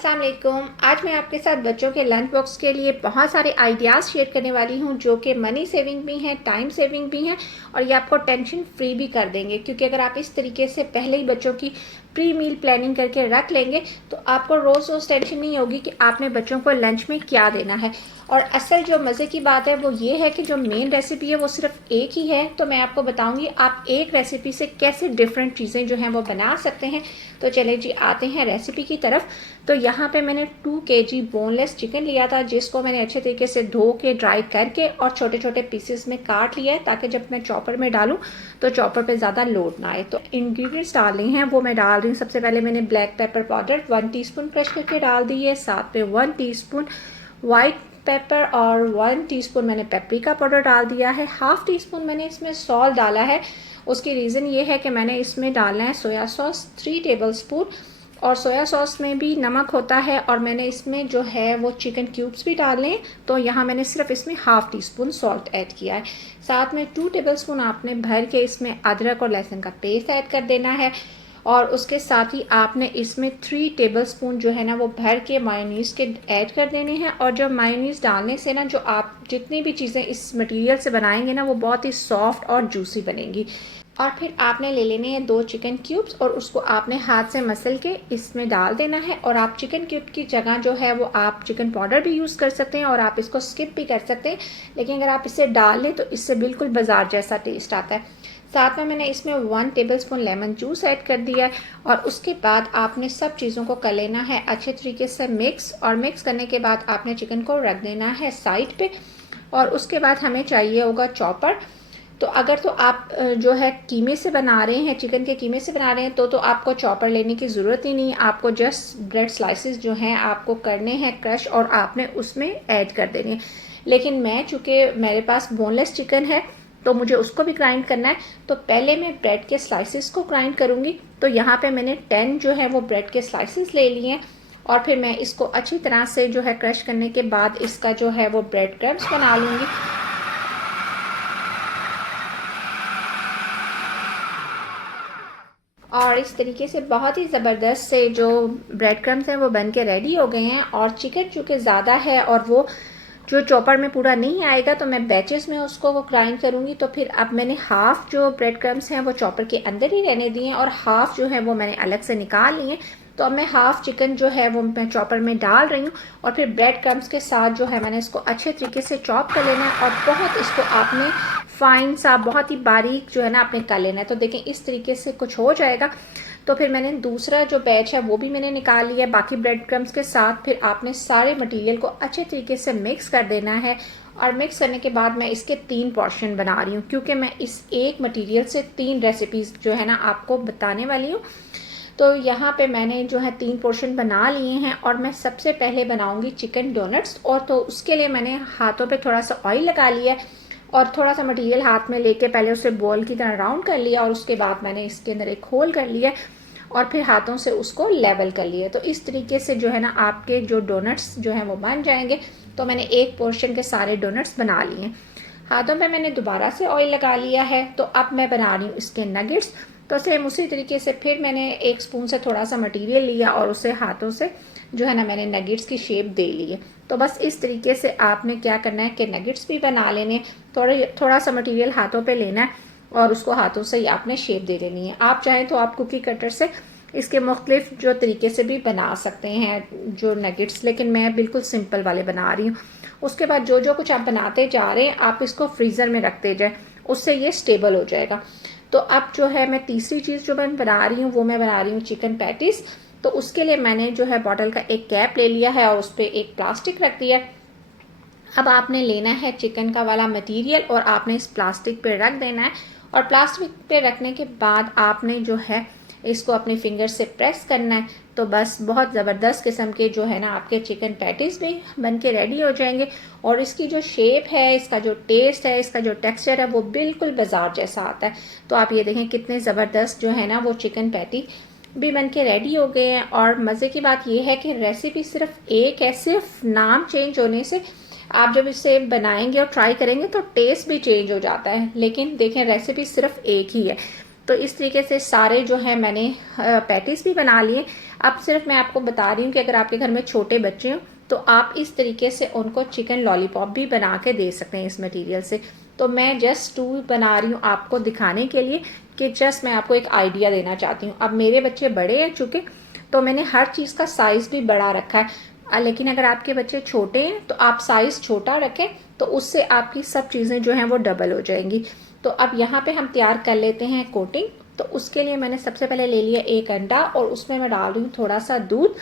अस्सलाम वालेकुम। आज मैं आपके साथ बच्चों के लंच बॉक्स के लिए बहुत सारे आइडियाज़ शेयर करने वाली हूं जो कि मनी सेविंग भी हैं, टाइम सेविंग भी हैं और ये आपको टेंशन फ्री भी कर देंगे। क्योंकि अगर आप इस तरीके से पहले ही बच्चों की प्री मील प्लानिंग करके रख लेंगे तो आपको रोज़ रोज़ टेंशन नहीं होगी कि आपने बच्चों को लंच में क्या देना है। और असल जो मज़े की बात है वो ये है कि जो मेन रेसिपी है वो सिर्फ एक ही है। तो मैं आपको बताऊंगी आप एक रेसिपी से कैसे डिफरेंट चीज़ें जो हैं वो बना सकते हैं। तो चले जी आते हैं रेसिपी की तरफ। तो यहाँ पे मैंने 2 kg बोनलेस चिकन लिया था जिसको मैंने अच्छे तरीके से धो के ड्राई करके और छोटे छोटे पीसेस में काट लिया है ताकि जब मैं चॉपर में डालूं तो चॉपर पे ज़्यादा लोड ना आए। तो इंग्रेडिएंट्स डालने हैं वो मैं डाल रही हूँ। सबसे पहले मैंने black pepper powder 1 teaspoon crush करके डाल दी है, साथ में 1 टीस्पून वाइट पेपर और 1 टीस्पून मैंने पेपरिका पाउडर डाल दिया है। हाफ टी स्पून मैंने इसमें सॉल्ट डाला है। उसकी रीज़न ये है कि मैंने इसमें डालना है सोया सॉस 3 टेबल स्पून और सोया सॉस में भी नमक होता है और मैंने इसमें जो है वो चिकन क्यूब्स भी डालने हैं। तो यहाँ मैंने सिर्फ इसमें half tea spoon salt add किया है। साथ में 2 टेबल स्पून आपने भर के इसमें अदरक और लहसुन का पेस्ट ऐड कर देना है और उसके साथ ही आपने इसमें 3 टेबल स्पून जो है ना वो भर के मायोनीज़ के ऐड कर देने हैं। और जब मायोनीज़ डालने से ना जो आप जितनी भी चीज़ें इस मटेरियल से बनाएंगे ना वो बहुत ही सॉफ्ट और जूसी बनेंगी। और फिर आपने ले लेने हैं 2 चिकन क्यूब्स और उसको आपने हाथ से मसल के इसमें डाल देना है। और आप चिकन क्यूब की जगह जो है वो आप चिकन पाउडर भी यूज़ कर सकते हैं और आप इसको स्किप भी कर सकते हैं, लेकिन अगर आप इसे डाल लें तो इससे बिल्कुल बाजार जैसा टेस्ट आता है। साथ में मैंने इसमें 1 table spoon lemon juice add कर दिया है और उसके बाद आपने सब चीज़ों को कर लेना है अच्छे तरीके से मिक्स। और मिक्स करने के बाद आपने चिकन को रख देना है साइड पे। और उसके बाद हमें चाहिए होगा चॉपर। तो अगर तो आप जो है कीमे से बना रहे हैं, चिकन के कीमे से बना रहे हैं तो आपको चॉपर लेने की ज़रूरत ही नहीं। आपको जस्ट ब्रेड स्लाइसेस जो हैं आपको करने हैं क्रश और आपने उसमें ऐड कर देने। लेकिन मैं चूँकि मेरे पास बोनलेस चिकन है तो मुझे उसको भी ग्राइंड करना है। तो पहले मैं ब्रेड के स्लाइसेस को ग्राइंड करूँगी। तो यहाँ पे मैंने 10 जो है वो ब्रेड के स्लाइसेस ले लिए हैं और फिर मैं इसको अच्छी तरह से जो है क्रश करने के बाद इसका जो है वो ब्रेड क्रम्स बना लूँगी। और इस तरीके से बहुत ही ज़बरदस्त से जो ब्रेड क्रम्स हैं वो बन के रेडी हो गए हैं। और चिकन चूँकि ज़्यादा है और वो जो चॉपर में पूरा नहीं आएगा तो मैं बैचेस में उसको वो ग्राइंड करूँगी। तो फिर अब मैंने हाफ़ जो ब्रेड क्रम्स हैं वो चॉपर के अंदर ही रहने दिए हैं और हाफ़ जो है वो मैंने अलग से निकाल लिए। तो अब मैं हाफ़ चिकन जो है वो मैं चॉपर में डाल रही हूँ और फिर ब्रेड क्रम्स के साथ जो है मैंने इसको अच्छे तरीके से चॉप कर लेना है और बहुत इसको आपने फाइन सा बहुत ही बारीक जो है ना आपने कर लेना है। तो देखें इस तरीके से कुछ हो जाएगा। तो फिर मैंने दूसरा जो बैच है वो भी मैंने निकाल लिया बाकी ब्रेड क्रम्स के साथ। फिर आपने सारे मटेरियल को अच्छे तरीके से मिक्स कर देना है और मिक्स करने के बाद मैं इसके 3 पोर्शन बना रही हूँ क्योंकि मैं इस एक मटेरियल से 3 रेसिपीज़ जो है ना आपको बताने वाली हूँ। तो यहाँ पे मैंने जो है 3 पोर्शन बना लिए हैं और मैं सबसे पहले बनाऊँगी चिकन डोनट्स। और तो उसके लिए मैंने हाथों पर थोड़ा सा ऑयल लगा लिया है और थोड़ा सा मटेरियल हाथ में लेके पहले उसे बॉल की तरह राउंड कर लिया और उसके बाद मैंने इसके अंदर एक होल कर लिया और फिर हाथों से उसको लेवल कर लिया। तो इस तरीके से जो है ना आपके जो डोनट्स जो हैं वो बन जाएंगे। तो मैंने एक पोर्शन के सारे डोनट्स बना लिए। हाथों पे मैंने दोबारा से ऑयल लगा लिया है। तो अब मैं बना रही हूँ इसके नगेट्स। तो सेम उसी तरीके से फिर मैंने एक स्पून से थोड़ा सा मटेरियल लिया और उसे हाथों से जो है ना मैंने नगेट्स की शेप दे ली है। तो बस इस तरीके से आपने क्या करना है कि नगेट्स भी बना लेने। थोड़ा सा मटेरियल हाथों पे लेना है और उसको हाथों से ही आपने शेप दे लेनी है। आप चाहें तो आप कुकी कटर से इसके मुख्तलिफ जो तरीके से भी बना सकते हैं जो नगेट्स, लेकिन मैं बिल्कुल सिंपल वाले बना रही हूँ। उसके बाद जो जो कुछ आप बनाते जा रहे हैं आप इसको फ्रीज़र में रखते जाए, उससे ये स्टेबल हो जाएगा। तो अब जो है मैं तीसरी चीज़ जो मैं बना रही हूँ वो मैं बना रही हूँ चिकन पैटीज़। तो उसके लिए मैंने जो है बॉटल का एक कैप ले लिया है और उस पर एक प्लास्टिक रख दिया। अब आपने लेना है चिकन का वाला मटेरियल और आपने इस प्लास्टिक पे रख देना है और प्लास्टिक पे रखने के बाद आपने जो है इसको अपने फिंगर से प्रेस करना है। तो बस बहुत ज़बरदस्त किस्म के जो है ना आपके चिकन पैटीज़ भी बन के रेडी हो जाएंगे। और इसकी जो शेप है, इसका जो टेस्ट है, इसका जो टेक्सचर है वो बिल्कुल बाजार जैसा आता है। तो आप ये देखें कितने ज़बरदस्त जो है ना वो चिकन पैटी भी बन के रेडी हो गए हैं। और मज़े की बात यह है कि रेसिपी सिर्फ एक है, सिर्फ नाम चेंज होने से आप जब इसे बनाएंगे और ट्राई करेंगे तो टेस्ट भी चेंज हो जाता है, लेकिन देखें रेसिपी सिर्फ एक ही है। तो इस तरीके से सारे जो है मैंने पैटीज़ भी बना लिए। अब सिर्फ मैं आपको बता रही हूँ कि अगर आपके घर में छोटे बच्चे हों तो आप इस तरीके से उनको चिकन लॉलीपॉप भी बना के दे सकते हैं इस मटेरियल से। तो मैं जस्ट 2 बना रही हूँ आपको दिखाने के लिए कि जस्ट मैं आपको एक आइडिया देना चाहती हूँ। अब मेरे बच्चे बड़े हैं चूँकि, तो मैंने हर चीज़ का साइज़ भी बड़ा रखा है, लेकिन अगर आपके बच्चे छोटे हैं तो आप साइज़ छोटा रखें, तो उससे आपकी सब चीज़ें जो हैं वो डबल हो जाएंगी। तो अब यहाँ पे हम तैयार कर लेते हैं कोटिंग। तो उसके लिए मैंने सबसे पहले ले लिया एक अंडा और उसमें मैं डाल रही हूँ थोड़ा सा दूध।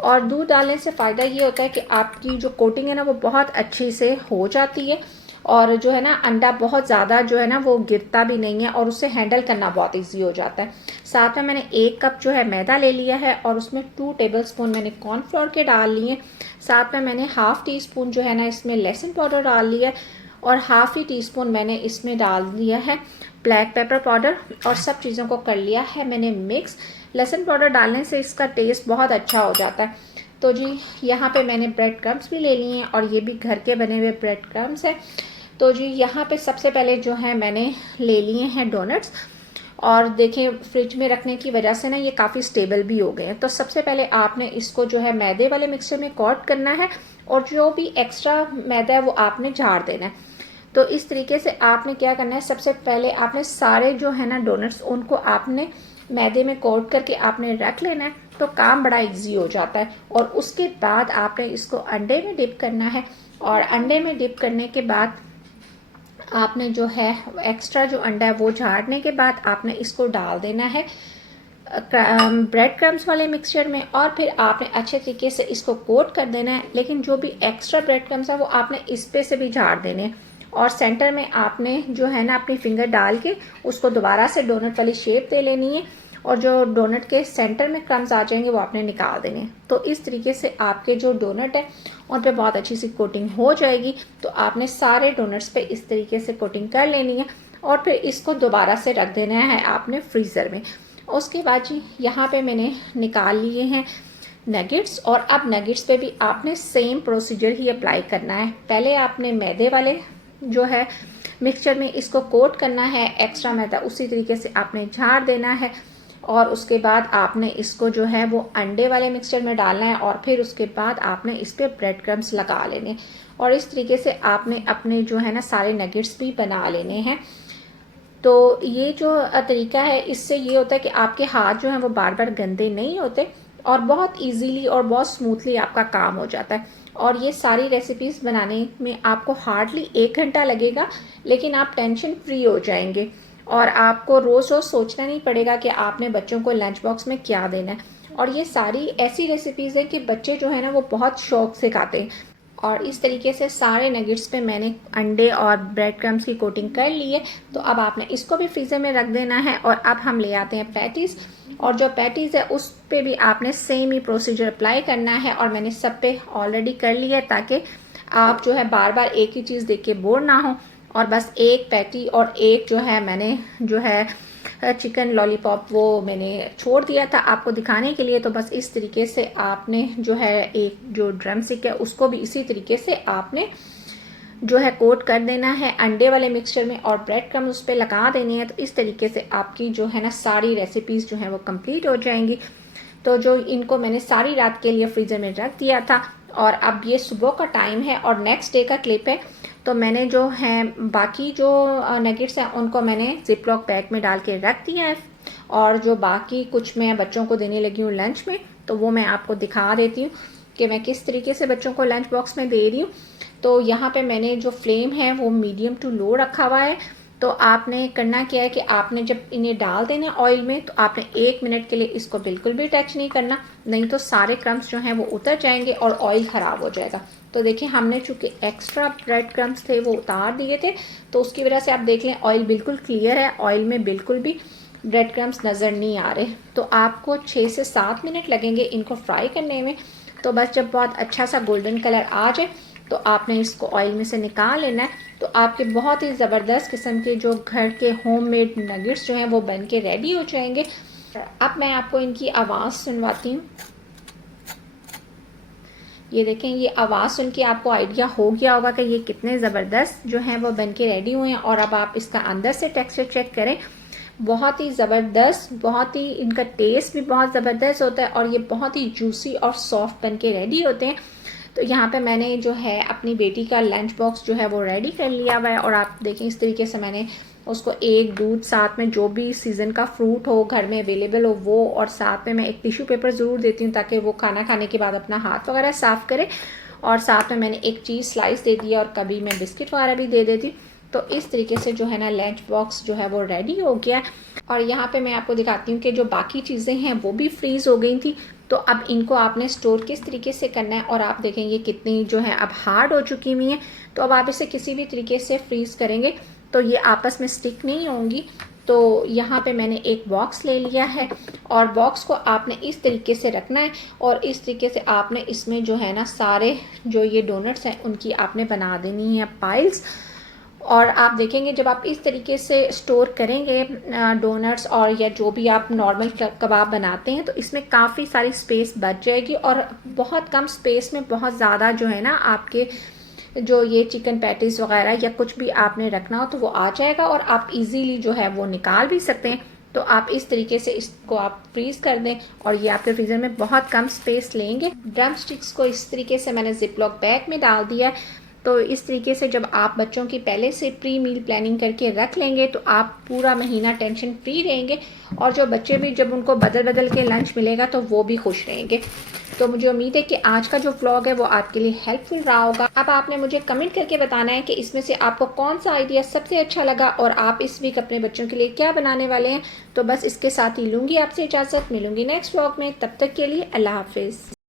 और दूध डालने से फ़ायदा ये होता है कि आपकी जो कोटिंग है ना वो बहुत अच्छी से हो जाती है, और जो है ना अंडा बहुत ज़्यादा जो है ना वो गिरता भी नहीं है और उससे हैंडल करना बहुत इजी हो जाता है। साथ में मैंने 1 कप जो है मैदा ले लिया है और उसमें 2 टेबलस्पून मैंने कॉर्नफ्लोर के डाल लिए। साथ में मैंने हाफ़ टी स्पून जो है ना इसमें लहसुन पाउडर डाल लिया है और हाफ़ ही टीस्पून मैंने इसमें डाल दिया है ब्लैक पेपर पाउडर, और सब चीज़ों को कर लिया है मैंने मिक्स। लहसुन पाउडर डालने से इसका टेस्ट बहुत अच्छा हो जाता है। तो जी यहाँ पे मैंने ब्रेड क्रम्स भी ले लिए हैं और ये भी घर के बने हुए ब्रेड क्रम्स है। तो जी यहाँ पे सबसे पहले जो है मैंने ले लिए हैं डोनट्स, और देखें फ्रिज में रखने की वजह से ना ये काफ़ी स्टेबल भी हो गए हैं। तो सबसे पहले आपने इसको जो है मैदे वाले मिक्सचर में कोट करना है और जो भी एक्स्ट्रा मैदा है वो आपने झाड़ देना है। तो इस तरीके से आपने क्या करना है, सबसे पहले आपने सारे जो है ना डोनट्स उनको आपने मैदे में कोट करके आपने रख लेना है। तो काम बड़ा इजी हो जाता है। और उसके बाद आपने इसको अंडे में डिप करना है, और अंडे में डिप करने के बाद आपने जो है एक्स्ट्रा जो अंडा है वो झाड़ने के बाद आपने इसको डाल देना है ब्रेड क्रम्स वाले मिक्सचर में, और फिर आपने अच्छे तरीके से इसको कोट कर देना है। लेकिन जो भी एक्स्ट्रा ब्रेड क्रम्स है वो आपने इस पे से भी झाड़ देने हैं, और सेंटर में आपने जो है ना अपनी फिंगर डाल के उसको दोबारा से डोनट वाली शेप दे लेनी है, और जो डोनट के सेंटर में क्रम्स आ जाएंगे वो आपने निकाल देने। तो इस तरीके से आपके जो डोनट है उन पे बहुत अच्छी सी कोटिंग हो जाएगी। तो आपने सारे डोनट्स पे इस तरीके से कोटिंग कर लेनी है, और फिर इसको दोबारा से रख देना है आपने फ्रीज़र में। उसके बाद जी यहाँ पे मैंने निकाल लिए हैं नगेट्स, और अब नगेट्स पे भी आपने सेम प्रोसीजर ही अप्लाई करना है। पहले आपने मैदे वाले जो है मिक्सचर में इसको कोट करना है, एक्स्ट्रा मैदा उसी तरीके से आपने झाड़ देना है, और उसके बाद आपने इसको जो है वो अंडे वाले मिक्सचर में डालना है, और फिर उसके बाद आपने इस पर ब्रेड क्रम्स लगा लेने, और इस तरीके से आपने अपने जो है ना सारे नगेट्स भी बना लेने हैं। तो ये जो तरीका है इससे ये होता है कि आपके हाथ जो हैं वो बार बार गंदे नहीं होते, और बहुत इजीली और बहुत स्मूथली आपका काम हो जाता है। और ये सारी रेसिपीज़ बनाने में आपको हार्डली 1 घंटा लगेगा, लेकिन आप टेंशन फ्री हो जाएंगे, और आपको रोज़ रोज़ सोचना नहीं पड़ेगा कि आपने बच्चों को लंच बॉक्स में क्या देना है। और ये सारी ऐसी रेसिपीज़ हैं कि बच्चे जो है ना वो बहुत शौक से खाते हैं। और इस तरीके से सारे नगेट्स पे मैंने अंडे और ब्रेड क्रम्स की कोटिंग कर ली है। तो अब आपने इसको भी फ्रीज़र में रख देना है, और अब हम ले आते हैं पैटीज़, और जो पैटीज़ है उस पे भी आपने सेम ही प्रोसीजर अप्लाई करना है, और मैंने सब पे ऑलरेडी कर लिया है ताकि आप जो है बार बार एक ही चीज़ देख के बोर ना हो। और बस एक पैटी और एक जो है मैंने जो है चिकन लॉलीपॉप वो मैंने छोड़ दिया था आपको दिखाने के लिए। तो बस इस तरीके से आपने जो है एक जो ड्रम स्टिक है उसको भी इसी तरीके से आपने जो है कोट कर देना है अंडे वाले मिक्सचर में, और ब्रेड क्रम्स उस पर लगा देनी है। तो इस तरीके से आपकी जो है ना सारी रेसिपीज़ जो है वो कंप्लीट हो जाएंगी। तो जो इनको मैंने सारी रात के लिए फ्रीज़र में रख दिया था, और अब ये सुबह का टाइम है और नेक्स्ट डे का क्लिप है। तो मैंने जो है बाकी जो नगेट्स हैं उनको मैंने जिपलॉक बैग में डाल के रख दिया है, और जो बाकी कुछ मैं बच्चों को देने लगी हूँ लंच में, तो वो मैं आपको दिखा देती हूँ कि मैं किस तरीके से बच्चों को लंच बॉक्स में दे रही हूँ। तो यहाँ पे मैंने जो फ्लेम है वो मीडियम टू लो रखा हुआ है। तो आपने करना क्या है कि आपने जब इन्हें डाल देना ऑयल में तो आपने 1 मिनट के लिए इसको बिल्कुल भी टच नहीं करना, नहीं तो सारे क्रम्स जो हैं वो उतर जाएंगे और ऑयल ख़राब हो जाएगा। तो देखिए हमने चूँकि एक्स्ट्रा ब्रेड क्रम्स थे वो उतार दिए थे, तो उसकी वजह से आप देख लें ऑयल बिल्कुल क्लियर है, ऑयल में बिल्कुल भी ब्रेड क्रम्स नज़र नहीं आ रहे। तो आपको 6 से 7 मिनट लगेंगे इनको फ्राई करने में। तो बस जब बहुत अच्छा सा गोल्डन कलर आ जाए तो आपने इसको ऑयल में से निकाल लेना है। तो आपके बहुत ही ज़बरदस्त किस्म के जो घर के होममेड नगेट्स जो हैं वो बन के रेडी हो जाएंगे। अब मैं आपको इनकी आवाज़ सुनवाती हूँ। ये देखें, ये आवाज़ सुन के आपको आइडिया हो गया होगा कि ये कितने ज़बरदस्त जो हैं वो बन के रेडी हुए हैं। और अब आप इसका अंदर से टेक्सचर चेक करें, बहुत ही ज़बरदस्त, बहुत ही इनका टेस्ट भी बहुत ज़बरदस्त होता है और ये बहुत ही जूसी और सॉफ्ट बन के रेडी होते हैं। तो यहाँ पे मैंने जो है अपनी बेटी का लंच बॉक्स जो है वो रेडी कर लिया हुआ है और आप देखें इस तरीके से मैंने उसको एक दूध, साथ में जो भी सीज़न का फ्रूट हो घर में अवेलेबल हो वो, और साथ में मैं एक टिश्यू पेपर ज़रूर देती हूँ ताकि वो खाना खाने के बाद अपना हाथ वगैरह साफ़ करे, और साथ में मैंने एक चीज़ स्लाइस दे दिया और कभी मैं बिस्किट वगैरह भी दे देती। तो इस तरीके से जो है ना लंच बॉक्स जो है वो रेडी हो गया। और यहाँ पे मैं आपको दिखाती हूँ कि जो बाकी चीज़ें हैं वो भी फ्रीज़ हो गई थी। तो अब इनको आपने स्टोर किस तरीके से करना है, और आप देखें ये कितनी जो है अब हार्ड हो चुकी हुई हैं। तो अब आप इसे किसी भी तरीके से फ्रीज़ करेंगे तो ये आपस में स्टिक नहीं होंगी। तो यहाँ पे मैंने एक बॉक्स ले लिया है और बॉक्स को आपने इस तरीके से रखना है और इस तरीके से आपने इसमें जो है ना सारे जो ये डोनट्स हैं उनकी आपने बना देनी है पाइल्स। और आप देखेंगे जब आप इस तरीके से स्टोर करेंगे डोनट्स और या जो भी आप नॉर्मल कबाब बनाते हैं तो इसमें काफ़ी सारी स्पेस बच जाएगी और बहुत कम स्पेस में बहुत ज़्यादा जो है ना आपके जो ये चिकन पैटीज वगैरह या कुछ भी आपने रखना हो तो वो आ जाएगा और आप इजीली जो है वो निकाल भी सकते हैं। तो आप इस तरीके से इसको आप फ्रीज कर दें और ये आपके फ्रीज़र में बहुत कम स्पेस लेंगे। ड्रम स्टिक्स को इस तरीके से मैंने जिपलॉक बैग में डाल दिया। तो इस तरीके से जब आप बच्चों की पहले से प्री मील प्लानिंग करके रख लेंगे तो आप पूरा महीना टेंशन फ्री रहेंगे और जो बच्चे भी जब उनको बदल बदल के लंच मिलेगा तो वो भी खुश रहेंगे। तो मुझे उम्मीद है कि आज का जो व्लॉग है वो आपके लिए हेल्पफुल रहा होगा। अब आपने मुझे कमेंट करके बताना है कि इसमें से आपको कौन सा आइडिया सबसे अच्छा लगा और आप इस वीक अपने बच्चों के लिए क्या बनाने वाले हैं। तो बस इसके साथ ही लूँगी आपसे इजाज़त, मिलूंगी नेक्स्ट व्लॉग में। तब तक के लिए अल्लाह हाफिज़।